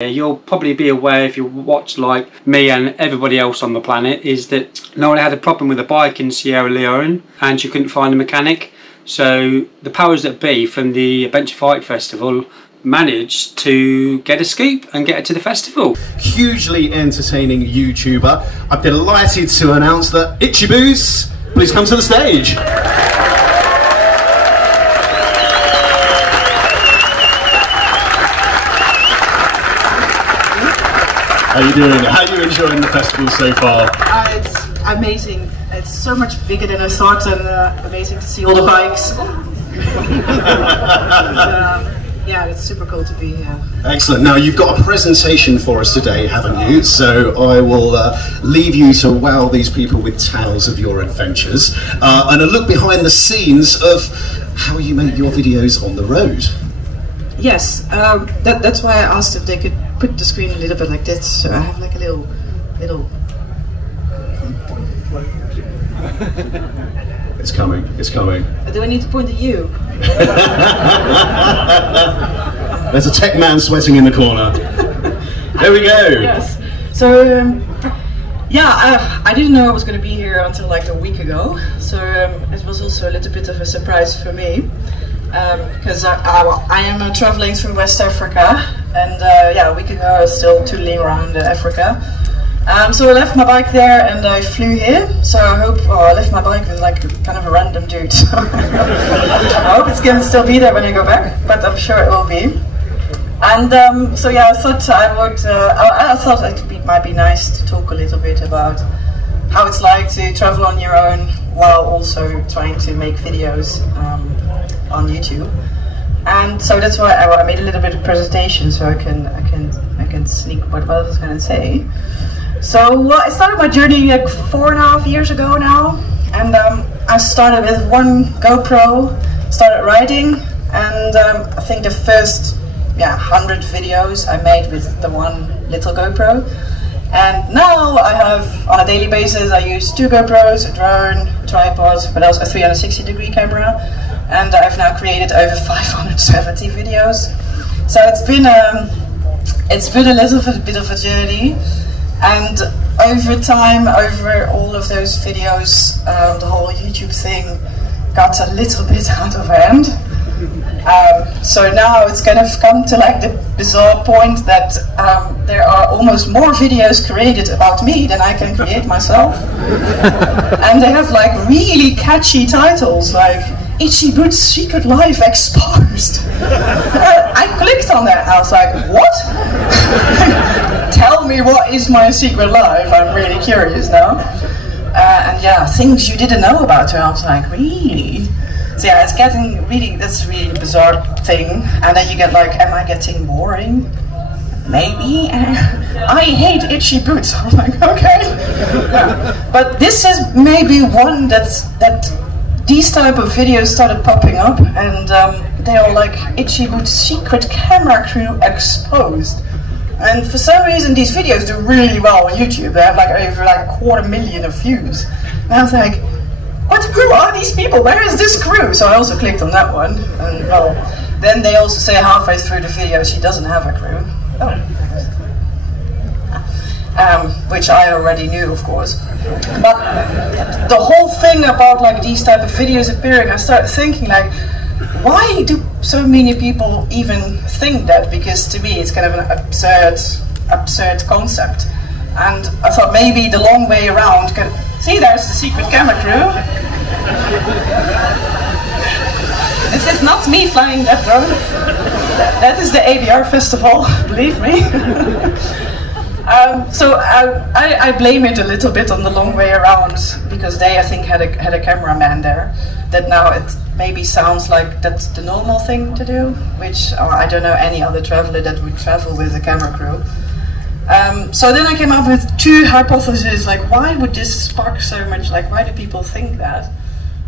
You'll probably be aware, if you watch like me and everybody else on the planet, is that Noraly had a problem with a bike in Sierra Leone and she couldn't find a mechanic. So the powers that be from the Adventure Bike Festival managed to get a scoop and get her to the festival. Hugely entertaining YouTuber. I'm delighted to announce that Itchy Boots, please come to the stage. How are you doing? How are you enjoying the festival so far? It's amazing. It's so much bigger than I thought, and amazing to see all the bikes. Yeah, it's super cool to be here. Excellent. Now you've got a presentation for us today, haven't you? So I will leave you to wow these people with tales of your adventures and a look behind the scenes of how you make your videos on the road. Yes, that's why I asked if they could put the screen a little bit like this, so I have like a little. It's coming, it's coming. Do I need to point at you? There's a tech man sweating in the corner. There we go. Yes. So, yeah, I didn't know I was going to be here until like a week ago, so it was also a little bit of a surprise for me. Because I am traveling through West Africa, and yeah, a week ago I was still tootling around Africa. So I left my bike there and I flew here. So I hope, I left my bike with like kind of a random dude. So I hope it's gonna still be there when I go back, but I'm sure it will be. And so yeah, I thought I thought it might be nice to talk a little bit about how it's like to travel on your own while also trying to make videos on YouTube. And so that's why I made a little bit of presentation, so I can sneak what I was going to say. So I started my journey like 4.5 years ago now, and I started with one GoPro, started riding, and I think the first 100 videos I made with the one little GoPro. And now I have, on a daily basis, I use 2 GoPros, a drone, a tripod, but also a 360-degree camera. And I've now created over 570 videos. So it's been a little bit of a journey. And over time, over all of those videos, the whole YouTube thing got a little bit out of hand. So now it's kind of come to like the bizarre point that there are almost more videos created about me than I can create myself. And they have like really catchy titles like Itchy Boots' Secret Life Exposed. I clicked on that, I was like, what? Tell me what is my secret life, I'm really curious now. And yeah, things you didn't know about her, I was like, really? So yeah, it's getting really, that's a really bizarre thing. And then you get like, am I getting boring? Maybe. I hate itchy boots. I'm like, okay. Yeah. But this is maybe one that these type of videos started popping up, and they are like Itchy Boots' Secret Camera Crew Exposed. And for some reason these videos do really well on YouTube. They have like over like 250,000 views. And I was like, what? Who are these people? Where is this crew? So I also clicked on that one, and well, then they also say halfway through the video she doesn't have a crew. Which I already knew, of course. But the whole thing about like these type of videos appearing, I started thinking like, why do so many people even think that? Because to me it's kind of an absurd concept. And I thought maybe the long way around could... See, there's the secret camera crew. This is not me flying that drone. That is the ABR festival, believe me. So I blame it a little bit on the long way around, because they, I think, had a cameraman there. That now it maybe sounds like that's the normal thing to do, which I don't know any other traveler that would travel with a camera crew. So then I came up with 2 hypotheses, like why would this spark so much, like why do people think that?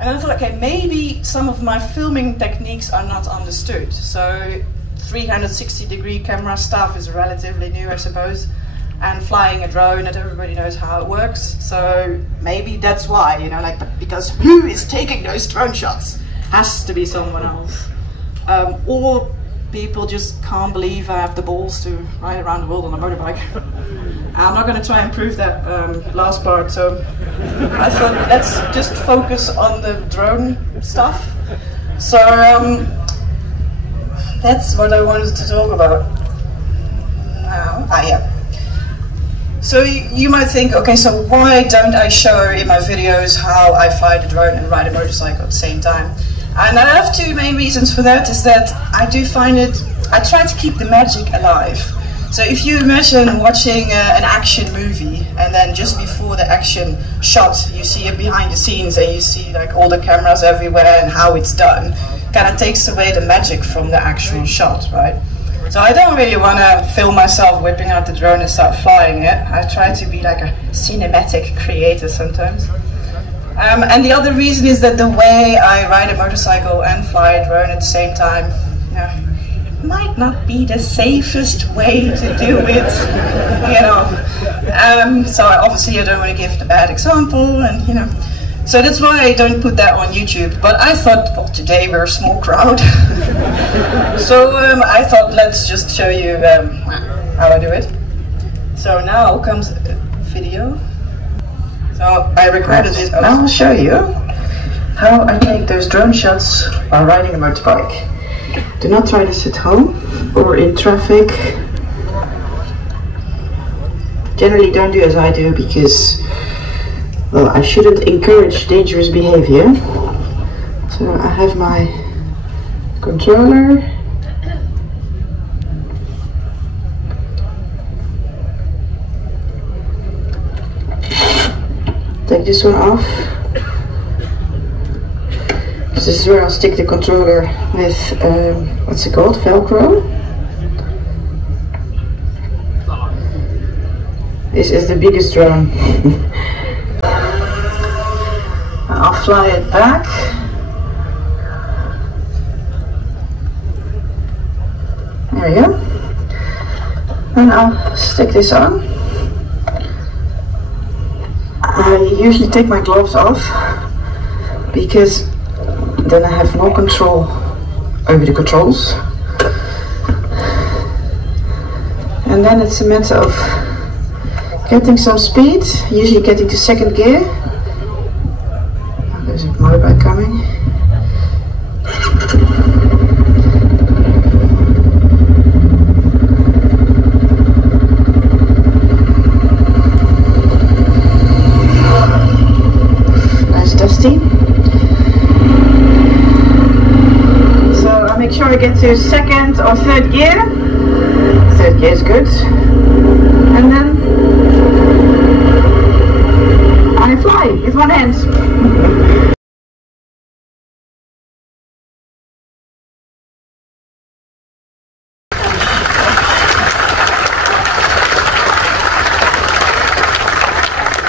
And I thought, okay, maybe some of my filming techniques are not understood. So 360-degree camera stuff is relatively new, I suppose, and flying a drone, and everybody knows how it works. So maybe that's why, you know, like, because who is taking those drone shots? Has to be someone else. Or people just can't believe I have the balls to ride around the world on a motorbike. I'm not going to try and prove that last part, so I thought let's just focus on the drone stuff. So that's what I wanted to talk about now. Yeah. So you might think, okay, so why don't I show in my videos how I fly the drone and ride a motorcycle at the same time? And I have two main reasons for that. Is that I do find it, I try to keep the magic alive. So if you imagine watching an action movie, and then just before the action shot you see it behind the scenes and you see like all the cameras everywhere and how it's done, kind of takes away the magic from the actual shot, right? So I don't really want to film myself whipping out the drone and start flying it. I try to be like a cinematic creator sometimes. And the other reason is that the way I ride a motorcycle and fly a drone at the same time, might not be the safest way to do it, you know. So obviously I don't want to give the bad example, and you know. So that's why I don't put that on YouTube. But I thought, well, today we're a small crowd. So I thought, let's just show you how I do it. So now comes a video. So I recorded this. Now I'll show you how I take those drone shots while riding a motorbike. Do not try this at home or in traffic. Generally don't do as I do because, well, I shouldn't encourage dangerous behavior. So I have my controller. Take this one off. This is where I'll stick the controller with, what's it called, Velcro. This is the biggest drone. I'll fly it back. There we go. And I'll stick this on. I usually take my gloves off because then I have more control over the controls. And then it's a matter of getting some speed, usually getting to second gear. Oh, there's a motorbike coming. Nice dusty. Make sure I get to second or third gear. Third gear is good. And then I fly with one hand.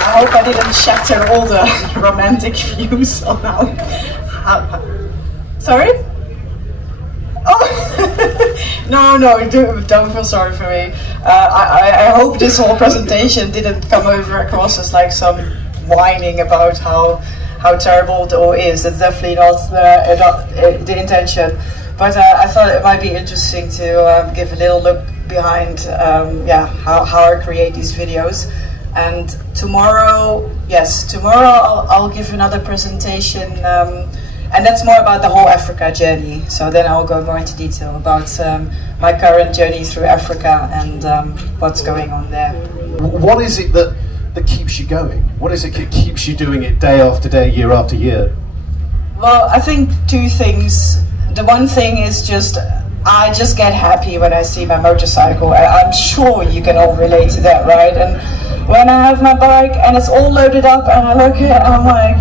I hope I didn't shatter all the romantic views on how. Sorry? Oh, no, don't feel sorry for me. I hope this whole presentation didn't come over across as like some whining about how terrible it all is. It's definitely not the intention. But I thought it might be interesting to give a little look behind how I create these videos. And tomorrow, I'll give another presentation. And that's more about the whole Africa journey. So then I'll go more into detail about my current journey through Africa and what's going on there. What is it that keeps you going? What is it that keeps you doing it day after day, year after year? Well, I think two things. The one thing is I just get happy when I see my motorcycle. I'm sure you can all relate to that, right? And when I have my bike and it's all loaded up and I look at it, I'm like,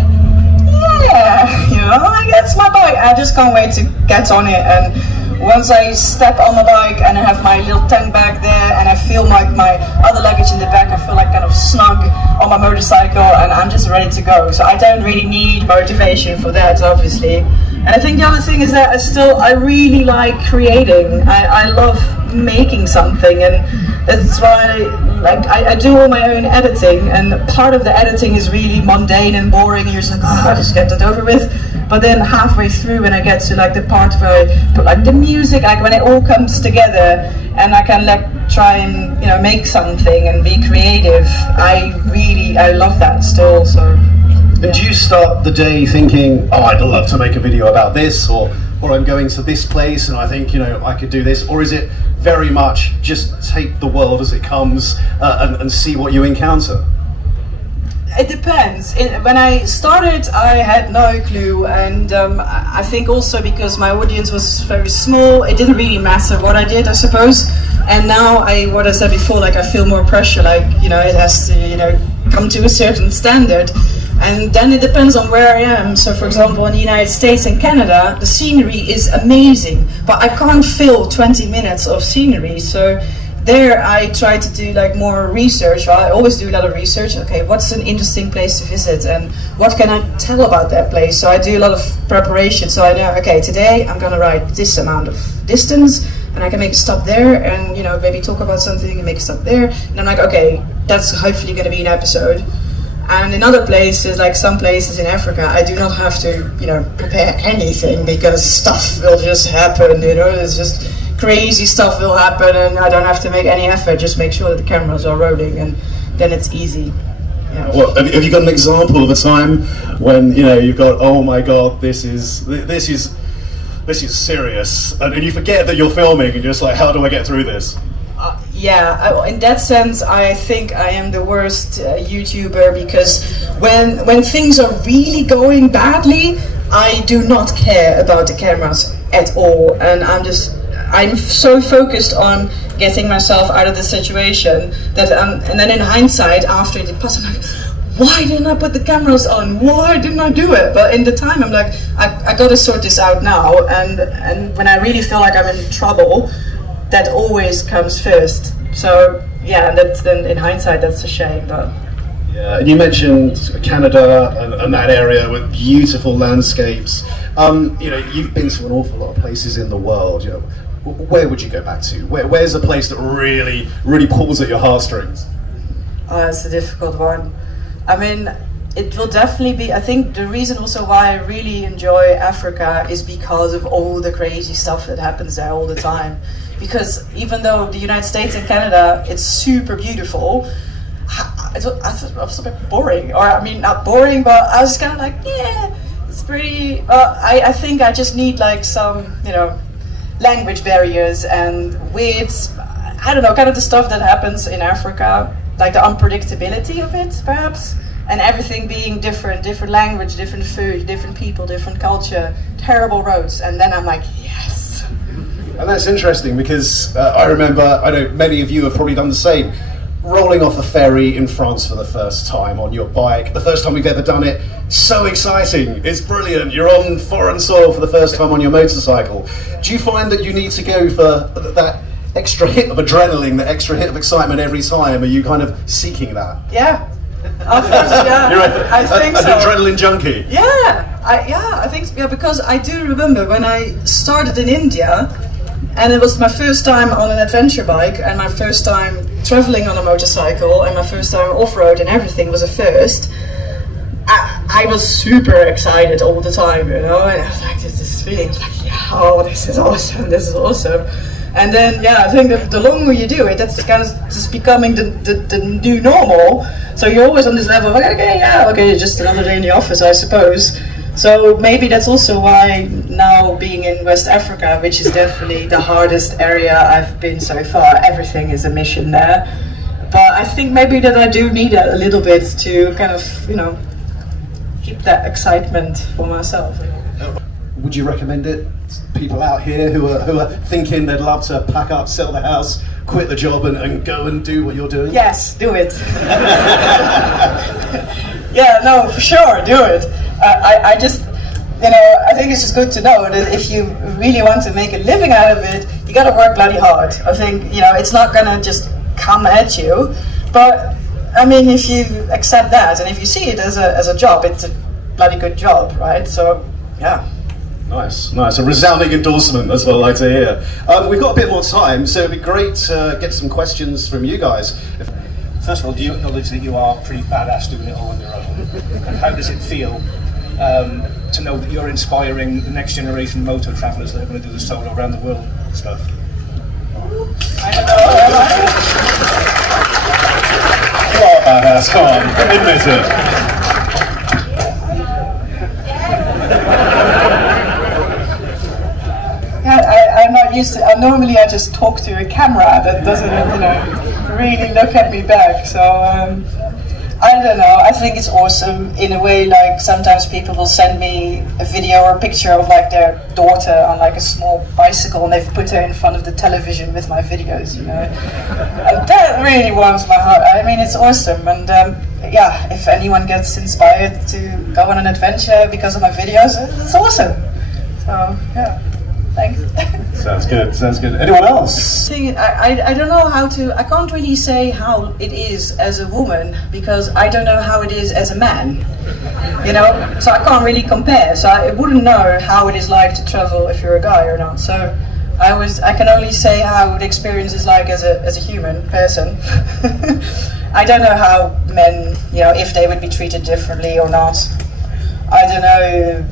yeah, you know, that's my bike. I just can't wait to get on it. And once I step on the bike and I have my little tent bag there and I feel like my other luggage in the back, I feel like kind of snug on my motorcycle and I'm just ready to go. So I don't really need motivation for that, obviously. And I think the other thing is that I really like creating. I love making something, and that's why I do all my own editing, and part of the editing is really mundane and boring and you're just like, oh, I'll just get that over with. But then halfway through, when I get to like the part where I put like the music, like when it all comes together, and I can like try and, you know, make something and be creative, I love that still. So. And do you start the day thinking, oh, I'd love to make a video about this, or I'm going to this place and I think, you know, I could do this? Or is it very much just take the world as it comes and see what you encounter? It depends. When I started, I had no clue, and I think also because my audience was very small, it didn't really matter what I did, I suppose. And now, what I said before, like I feel more pressure, like, you know, it has to, you know, come to a certain standard. And then it depends on where I am. So for example, in the United States and Canada, the scenery is amazing, but I can't fill 20 minutes of scenery. So there I try to do like more research. I always do a lot of research. Okay, what's an interesting place to visit and what can I tell about that place? So I do a lot of preparation. So I know, okay, today I'm gonna ride this amount of distance and I can make a stop there and, you know, maybe talk about something and make a stop there. And I'm like, okay, that's hopefully gonna be an episode. And in other places, like some places in Africa, I do not have to, you know, prepare anything because stuff will just happen, you know, it's just crazy stuff will happen and I don't have to make any effort, just make sure that the cameras are rolling and then it's easy. Yeah. Well, have you got an example of a time when, you know, you've got, oh my God, this is serious, and you forget that you're filming and you're just like, how do I get through this? Yeah, in that sense, I think I am the worst YouTuber because when things are really going badly, I do not care about the cameras at all, and I'm so focused on getting myself out of the situation that, and then in hindsight, after it passed, I'm like, why didn't I put the cameras on? Why didn't I do it? But in the time, I'm like, I got to sort this out now, and when I really feel like I'm in trouble, that always comes first. So yeah, then in hindsight, that's a shame. But yeah, and you mentioned Canada and that area with beautiful landscapes. You know, you've been to an awful lot of places in the world. You know, where would you go back to? Where's a place that really pulls at your heartstrings? Oh, that's a difficult one. I mean, it will definitely be, I think the reason also why I really enjoy Africa is because of all the crazy stuff that happens there all the time. Because even though the United States and Canada, it's super beautiful, I was a bit boring. Or I mean, not boring, but I was kind of like, yeah, it's pretty, I think I just need like some, you know, language barriers and weird, I don't know, kind of the stuff that happens in Africa, like the unpredictability of it, perhaps. And everything being different language, different food, different people, different culture, terrible roads. And then I'm like, yes. And that's interesting because I remember, I know many of you have probably done the same, rolling off a ferry in France for the first time on your bike, the first time we've ever done it, so exciting, it's brilliant, you're on foreign soil for the first time on your motorcycle. Do you find that you need to go for that extra hit of adrenaline, the extra hit of excitement every time? Are you kind of seeking that? Yeah. Yeah, you're I think an so. adrenaline junkie. Yeah, I think, yeah, because I do remember when I started in India, and it was my first time on an adventure bike, and my first time traveling on a motorcycle, and my first time off-road, and everything was a first. I was super excited all the time, you know, and I was like, this feeling, like, yeah, oh, this is awesome, this is awesome. And then, yeah, I think that the longer you do it, that's kind of just becoming the new normal. So you're always on this level of, okay, yeah, okay, just another day in the office, I suppose. So maybe that's also why now being in West Africa, which is definitely the hardest area I've been so far, everything is a mission there. But I think maybe that I do need a little bit to kind of, you know, keep that excitement for myself. Would you recommend it? People out here who are thinking they'd love to pack up, sell the house, quit the job and go and do what you're doing? Yes, do it. Yeah, no, for sure, do it. I just, you know, I think it's just good to know that if you really want to make a living out of it, you gotta work bloody hard. I think, you know, it's not gonna just come at you, but I mean, if you accept that and if you see it as a job, it's a bloody good job, right? So, yeah. Nice, nice. A resounding endorsement, that's what I like to hear. We've got a bit more time, so it'd be great to get some questions from you guys. First of all, do you acknowledge that you are pretty badass doing it all on your own? And how does it feel to know that you're inspiring the next generation motor travellers that are going to do the solo around the world stuff? I don't know. Come on, admit it. I'm not used to. Normally, I just talk to a camera that doesn't, really look at me back. So I don't know. I think it's awesome in a way. Like sometimes people will send me a video or a picture of like their daughter on like a small bicycle, and they've put her in front of the television with my videos. And that really warms my heart. I mean, it's awesome. And yeah, if anyone gets inspired to go on an adventure because of my videos, it's awesome. So yeah. Thanks. Sounds good, sounds good. Anyone else? I don't know how to, I can't really say how it is as a woman because I don't know how it is as a man, so I can't really compare, so I wouldn't know how it is like to travel if you're a guy or not, so I can only say how the experience is like as a human person. I don't know how men, if they would be treated differently or not. I don't know.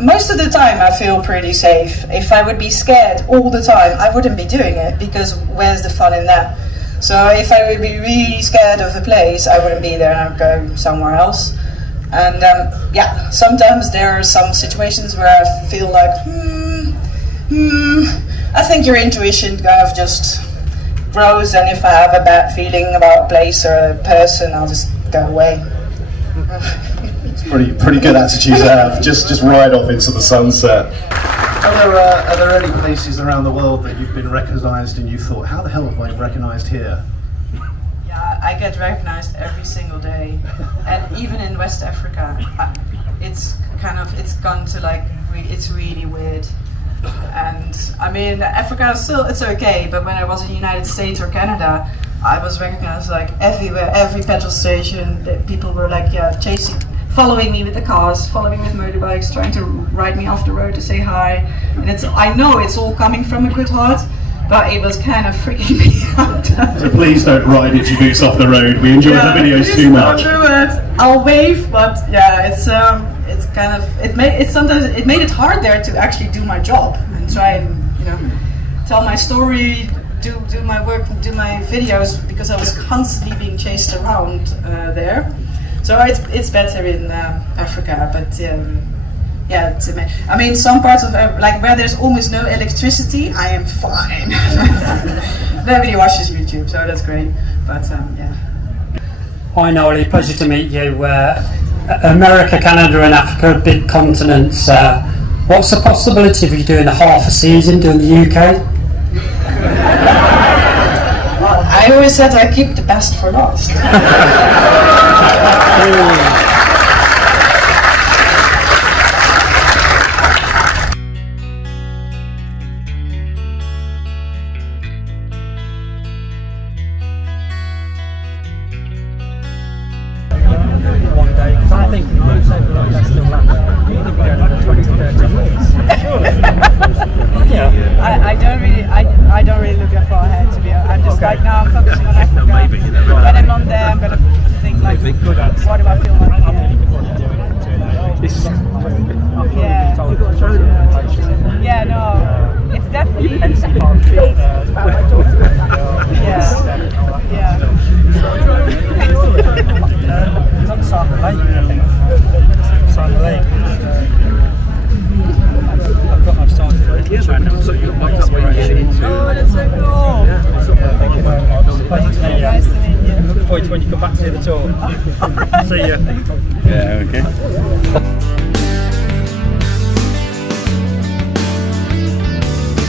Most of the time I feel pretty safe. If I would be scared all the time, I wouldn't be doing it, because where's the fun in that? So if I would be really scared of a place, I wouldn't be there and I'd go somewhere else. And yeah, sometimes there are some situations where I feel like, I think your intuition kind of just grows, and if I have a bad feeling about a place or a person, I'll just go away. Pretty good attitude to have. Just ride off into the sunset. Are there any places around the world that you've been recognised and you thought, how the hell have I recognised here? Yeah, I get recognised every single day, and even in West Africa, it's gone to like it's really weird. And I mean, Africa still it's okay, but when I was in the United States or Canada, I was recognised like everywhere, every petrol station. People were like, yeah, following me with the cars, following me with motorbikes, trying to ride me off the road to say hi. And I know it's all coming from a good heart, but it was kind of freaking me out. So please don't ride itchy boots off the road. We enjoy the videos too much. Don't do it. I'll wave, but yeah, it's kind of it made it hard there to actually do my job and try and tell my story, do my work, do my videos, because I was constantly being chased around there. So it's better in Africa, but yeah, I mean, some parts of like where there's almost no electricity, I am fine. Nobody watches YouTube, so that's great. But yeah. Hi Noraly, pleasure to meet you. America, Canada, and Africa, big continents. What's the possibility of you doing a half a season doing the UK? I always said I keep the best for last. I think that's still happening. 20 to 30 years. Yeah. I don't really look that far ahead, to be honest. I'm just like, no, I'm focusing on Africa. When I'm on there, I'm gonna think like, what do I feel like? Yeah, no, it's definitely. It's on the side of the lake, I think. Side of the lake. I've started a little channel, so you'll make inspiration. Oh, that's so cool. Thank you very much. Nice to meet you. Look forward to when you come back to the tour. See you. Yeah, okay.